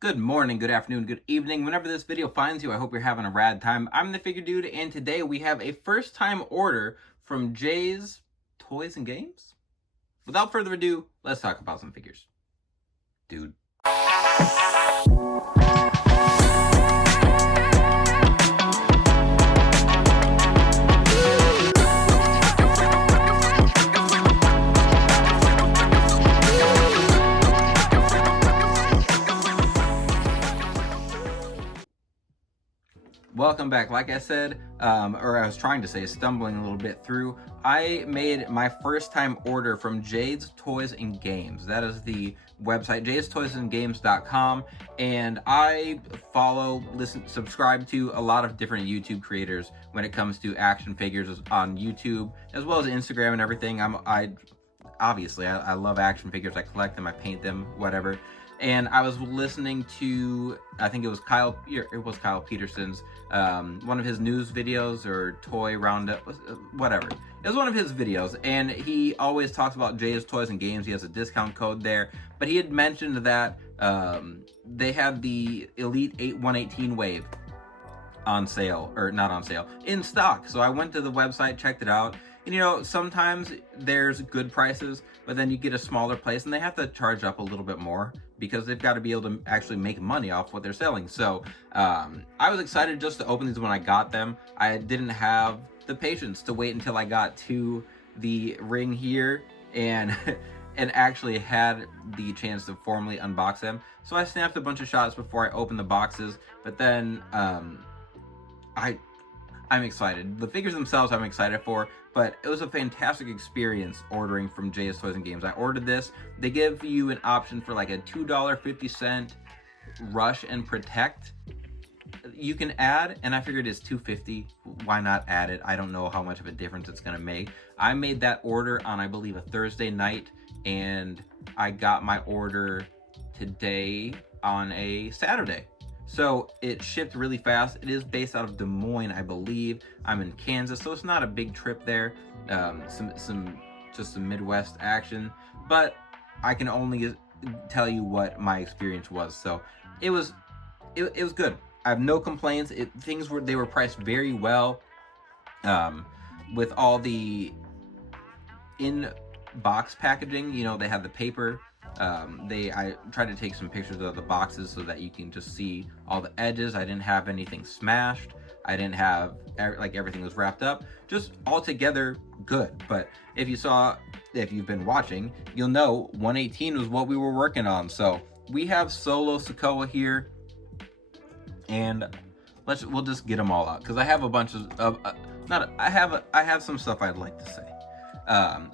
Good morning, good afternoon, good evening. Whenever this video finds you, I hope you're having a rad time. I'm the Figure Dude, and today we have a first-time order from Jay's Toys and Games. Without further ado, let's talk about some figures. Dude. Welcome back. Like I said, or I was trying to say, stumbling a little bit through, I made my first time order from Jay's Toys and Games. That is the website, jaystoysandgames.com, and I follow, listen, subscribe to a lot of different YouTube creators when it comes to action figures on YouTube, as well as Instagram and everything. I love action figures. I collect them, I paint them, whatever. And I was listening to, I think it was Kyle Peterson's, one of his news videos or toy roundup, whatever. It was one of his videos, and he always talks about Jay's Toys and Games. He has a discount code there, but he had mentioned that they have the Elite 118 Wave on sale, or not on sale, in stock. So I went to the website, checked it out, and you know, sometimes there's good prices, but then you get a smaller place and they have to charge up a little bit more because they've got to be able to actually make money off what they're selling. So I was excited just to open these when I got them. I didn't have the patience to wait until I got to the ring here and and actually had the chance to formally unbox them. So I snapped a bunch of shots before I opened the boxes, but then I'm excited. The figures themselves I'm excited for, but it was a fantastic experience ordering from Jay's Toys and Games. I ordered this. They give you an option for like a $2.50 Rush and Protect. You can add, and I figured it's $2.50. Why not add it? I don't know how much of a difference it's gonna make. I made that order on, I believe, a Thursday night, and I got my order today on a Saturday. So it shipped really fast. It is based out of Des Moines, I believe. I'm in Kansas, so it's not a big trip there. Just some Midwest action, but I can only tell you what my experience was. So it was good. I have no complaints. They were priced very well, with all the in-box packaging. You know, they had the paper. I tried to take some pictures of the boxes so that you can just see all the edges. I didn't have anything smashed. I didn't have, like, everything was wrapped up. Just all together good. But if you've been watching, you'll know 118 was what we were working on. So we have Solo Sikoa here, and we'll just get them all out because I have a bunch of I have some stuff I'd like to say.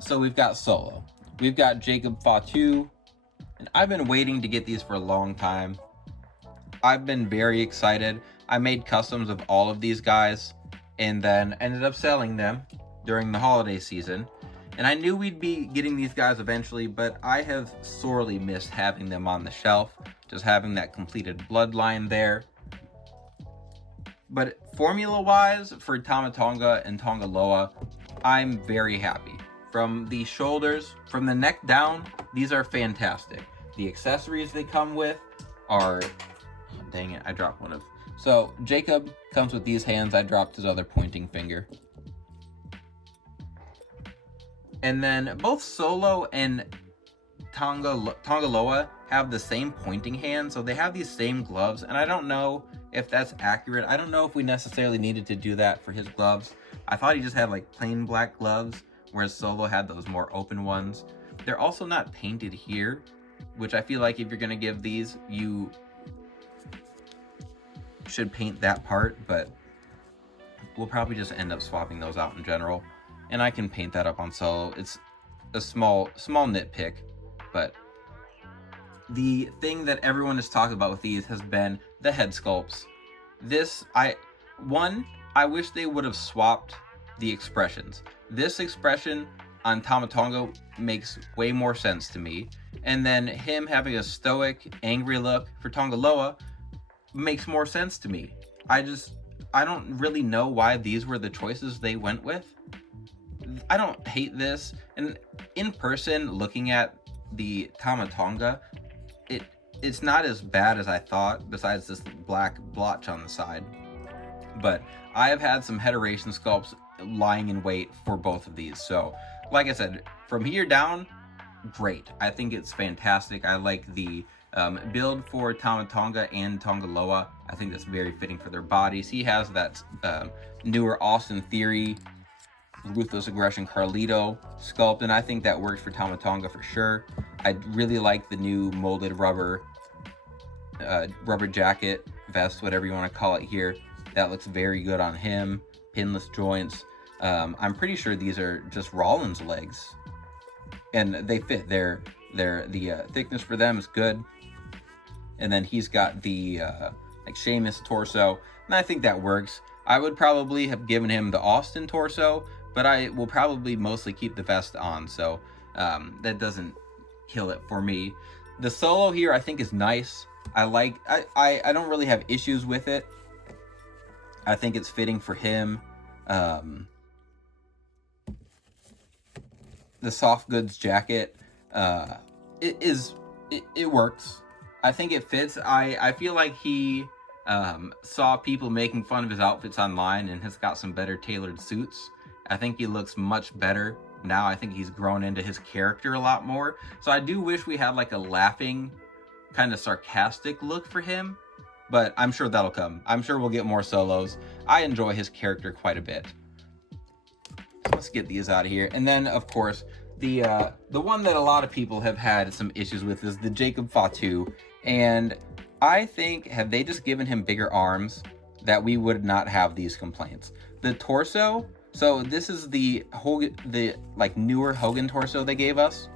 So we've got Solo, we've got Jacob Fatu. And I've been waiting to get these for a long time. I've been very excited. I made customs of all of these guys and then ended up selling them during the holiday season. And I knew we'd be getting these guys eventually, but I have sorely missed having them on the shelf, just having that completed bloodline there. But formula-wise, for Tonga and Tonga, I'm very happy. From the shoulders, from the neck down, these are fantastic. The accessories they come with are, dang it, I dropped one of. So Jacob comes with these hands. I dropped his other pointing finger. And then both Solo and Tonga have the same pointing hand, so they have these same gloves, and I don't know if that's accurate. I don't know if we necessarily needed to do that for his gloves. I thought he just had like plain black gloves, whereas Solo had those more open ones. They're also not painted here, which I feel like if you're gonna give these, you should paint that part, but we'll probably just end up swapping those out in general. And I can paint that up on Solo. It's a small nitpick, but the thing that everyone has talked about with these has been the head sculpts. I wish they would have swapped the expressions. This expression on Tonga makes way more sense to me, and then him having a stoic, angry look for Tonga makes more sense to me. I don't really know why these were the choices they went with. I don't hate this, and in person, looking at the Tonga, it's not as bad as I thought, besides this black blotch on the side. But I have had some Hederation sculpts lying in wait for both of these. So, like I said, from here down, great. I think it's fantastic. I like the build for Tonga and Tongaloa. I think that's very fitting for their bodies. He has that newer Austin Theory, Ruthless Aggression Carlito sculpt, and I think that works for Tonga for sure. I really like the new molded rubber jacket, vest, whatever you want to call it here. That looks very good on him. Pinless joints. I'm pretty sure these are just Rollins legs, and they fit. The thickness for them is good. And then he's got the like Sheamus torso, and I think that works. I would probably have given him the Austin torso, but I will probably mostly keep the vest on, so that doesn't kill it for me. The solo here I think is nice. I don't really have issues with it. I think it's fitting for him. The soft goods jacket, it works. I think it fits. I feel like he saw people making fun of his outfits online and has got some better tailored suits. I think he looks much better now. I think he's grown into his character a lot more. So I do wish we had like a laughing, kind of sarcastic look for him, but I'm sure that'll come. I'm sure we'll get more solos. I enjoy his character quite a bit. So let's get these out of here. And then, of course, the one that a lot of people have had some issues with is the Jacob Fatu. And I think, had they just given him bigger arms, that we would not have these complaints. The torso, so this is the like newer Hogan torso they gave us.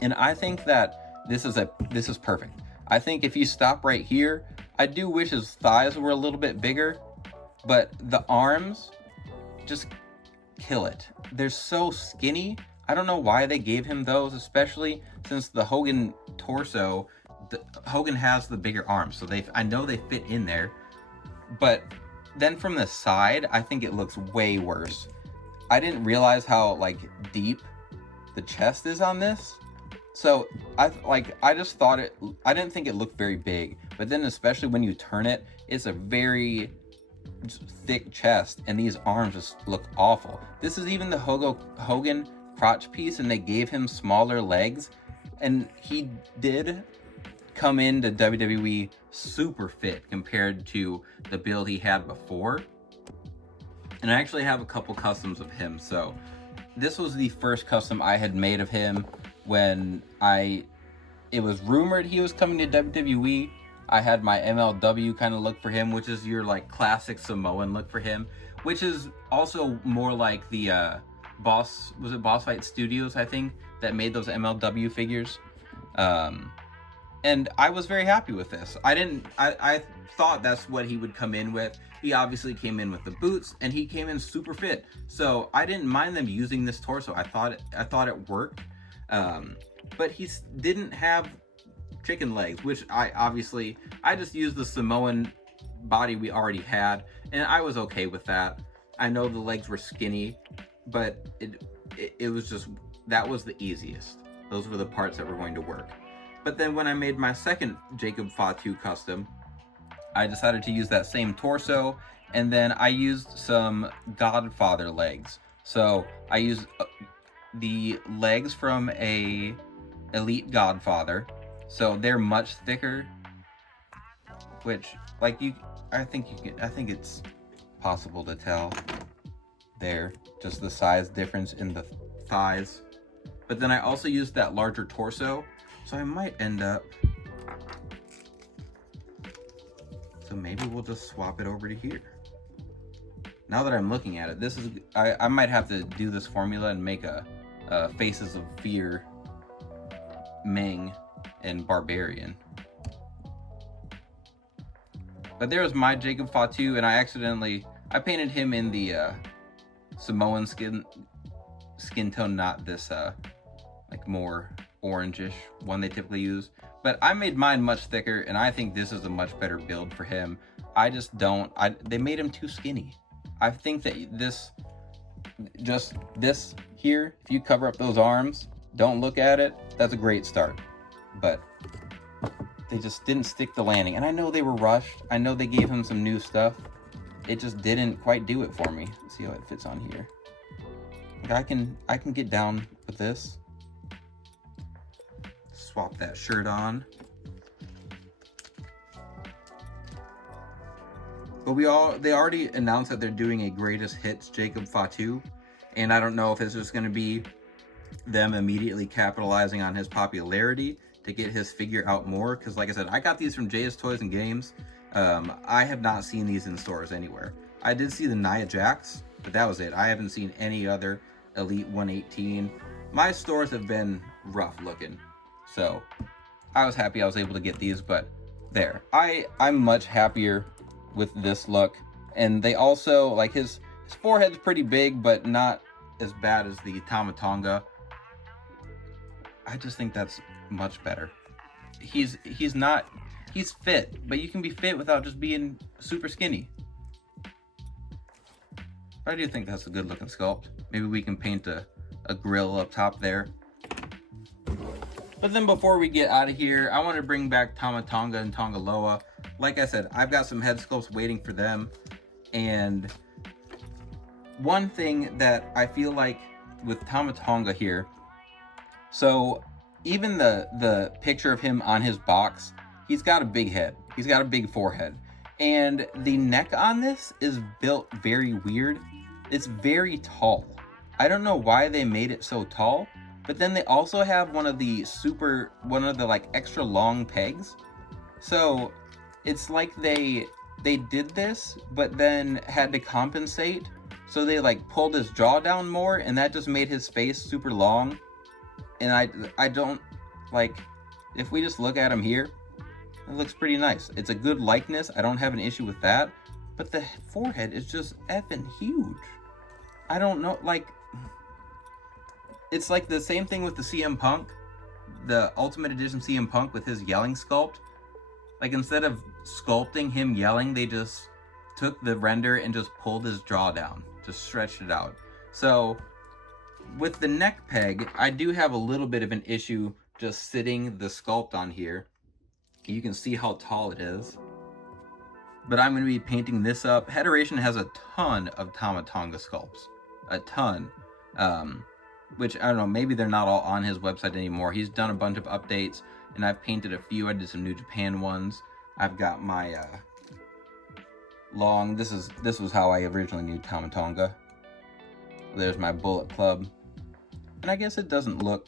And I think that this is perfect. I think if you stop right here, I do wish his thighs were a little bit bigger, but the arms just kill it. They're so skinny. I don't know why they gave him those, especially since the Hogan torso, Hogan has the bigger arms, so I know they fit in there. But then from the side, I think it looks way worse. I didn't realize how like deep the chest is on this. So I just thought I didn't think it looked very big, but then especially when you turn it, it's a very thick chest, and these arms just look awful. This is even the Hogan crotch piece, and they gave him smaller legs, and he did come into WWE super fit compared to the build he had before. And I actually have a couple customs of him. So this was the first custom I had made of him when it was rumored he was coming to WWE. I had my MLW kind of look for him, which is your like classic Samoan look for him, which is also more like the Boss Fight Studios, I think, that made those MLW figures. And I was very happy with this. I thought that's what he would come in with. He obviously came in with the boots, and he came in super fit. So I didn't mind them using this torso. I thought it worked. But he didn't have chicken legs, which I just used the Samoan body we already had, and I was okay with that. I know the legs were skinny, but it was just, that was the easiest. Those were the parts that were going to work. But then when I made my second Jacob Fatu custom, I decided to use that same torso, and then I used some Godfather legs. So I used the legs from a Elite Godfather, so they're much thicker, which I think it's possible to tell there, just the size difference in the thighs. But then I also used that larger torso, so I might end up, so maybe we'll just swap it over to here. Now that I'm looking at it, I might have to do this formula and make a Faces of Fear Meng and Barbarian. But there's my Jacob Fatu, and I painted him in the Samoan skin tone, not this like more orangish one they typically use. But I made mine much thicker, and I think this is a much better build for him. They made him too skinny. I think that this here, if you cover up those arms, don't look at it, that's a great start. But they just didn't stick the landing. And I know they were rushed. I know they gave him some new stuff. It just didn't quite do it for me. Let's see how it fits on here. Like I can get down with this. Swap that shirt on. But they already announced that they're doing a greatest hits Jacob Fatu, and I don't know if it's just going to be them immediately capitalizing on his popularity to get his figure out more. Because like I said, I got these from Jay's Toys and Games. I have not seen these in stores anywhere. I did see the Nia Jax, but that was it. I haven't seen any other Elite 118. My stores have been rough looking, so I was happy I was able to get these. But there, I'm much happier with this look. And they also, like, his forehead's pretty big, but not as bad as the Tonga. I just think that's much better. He's fit, but you can be fit without just being super skinny. But I do think that's a good looking sculpt. Maybe we can paint a grill up top there. But then before we get out of here, I want to bring back Tonga and Tongaloa. Like I said, I've got some head sculpts waiting for them. And one thing that I feel like with Tonga here, so even the picture of him on his box, he's got a big head. He's got a big forehead. And the neck on this is built very weird. It's very tall. I don't know why they made it so tall, but then they also have one of the like extra long pegs. So it's like they did this, but then had to compensate. So they like pulled his jaw down more, and that just made his face super long. And I don't like, if we just look at him here, it looks pretty nice. It's a good likeness. I don't have an issue with that. But the forehead is just effing huge. I don't know, like, it's like the same thing with the CM Punk, the Ultimate Edition CM Punk with his yelling sculpt. Like, instead of sculpting him yelling, they just took the render and just pulled his jaw down, just stretched it out. So with the neck peg, I do have a little bit of an issue just sitting the sculpt on here. You can see how tall it is. But I'm going to be painting this up. Headeration has a ton of Tonga sculpts. A ton. Which, I don't know, maybe they're not all on his website anymore. He's done a bunch of updates, and I've painted a few. I did some New Japan ones. I've got my long... This was how I originally knew Tonga. There's my Bullet Club. And I guess it doesn't look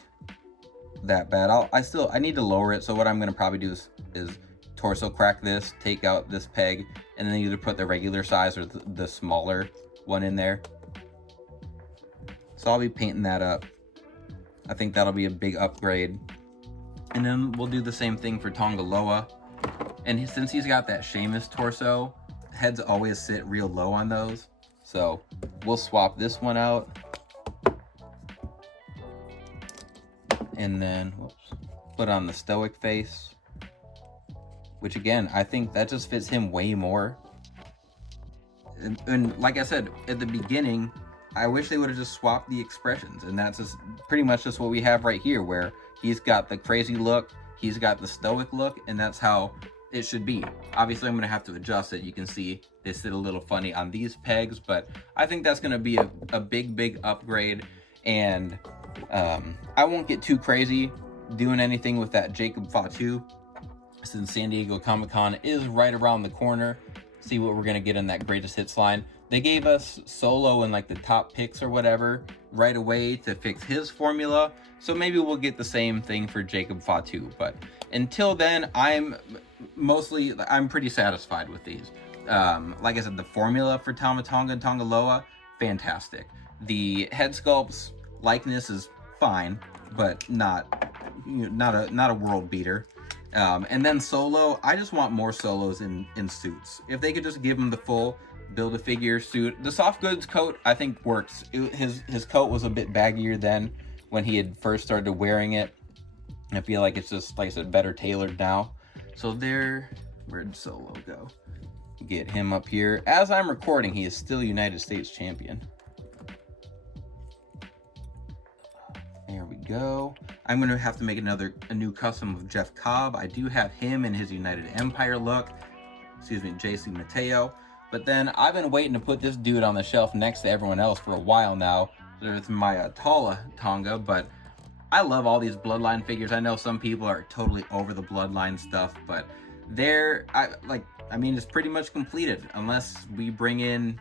that bad. I need to lower it, so what I'm going to probably do is torso crack this, take out this peg, and then either put the regular size or the smaller one in there. So I'll be painting that up. I think that'll be a big upgrade. And then we'll do the same thing for Tongaloa. And since he's got that Sheamus torso, heads always sit real low on those. So we'll swap this one out. And then put on the stoic face. Which again, I think that just fits him way more. And like I said at the beginning, I wish they would have just swapped the expressions. And that's just pretty much just what we have right here, where he's got the crazy look, he's got the stoic look, and that's how it should be. Obviously, I'm going to have to adjust it. You can see they sit a little funny on these pegs, but I think that's going to be a big upgrade. And I won't get too crazy doing anything with that Jacob Fatu, since San Diego Comic-Con is right around the corner. See what we're going to get in that greatest hits line. They gave us Solo and like the top picks or whatever right away to fix his formula. So maybe we'll get the same thing for Jacob Fatu. But until then, I'm pretty satisfied with these. Like I said, the formula for Tonga and Tongaloa, fantastic. The head sculpts likeness is fine, but not a world beater. And then Solo, I just want more Solos in suits. If they could just give him the full Build-A-Figure suit. The soft goods coat, I think, works. His coat was a bit baggier then when he had first started wearing it. I feel like it's just, like I said, better tailored now. So there, where'd Solo go? Get him up here. As I'm recording, he is still United States champion. There we go. I'm gonna have to make a new custom of Jeff Cobb. I do have him in his United Empire look. Excuse me, JC Mateo. But then I've been waiting to put this dude on the shelf next to everyone else for a while now. There's my Tonga, but I love all these Bloodline figures. I know some people are totally over the Bloodline stuff, but I mean, it's pretty much completed unless we bring in.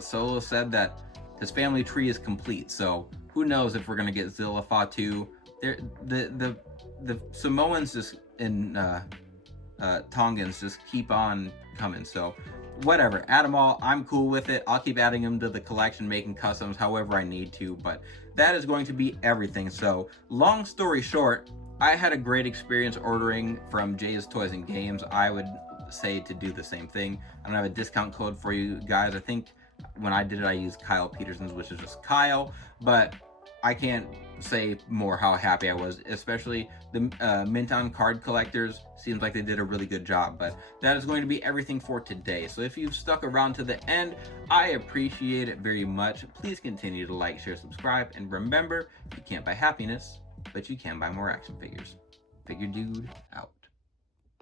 Solo said that his family tree is complete, so who knows if we're gonna get Zilla, Fatu. The Samoans just and Tongans just keep on coming. So whatever, add them all. I'm cool with it. I'll keep adding them to the collection, making customs however I need to. But that is going to be everything. So long story short, I had a great experience ordering from Jay's Toys and Games. I would say to do the same thing. I don't have a discount code for you guys. I think when I did it, I used Kyle Peterson's, which is just Kyle, but I can't say more how happy I was, especially the mint on card collectors. Seems like they did a really good job. But that is going to be everything for today. So if you've stuck around to the end, I appreciate it very much. Please continue to like, share, subscribe, and remember, you can't buy happiness, but you can buy more action figures. Figure Dude out.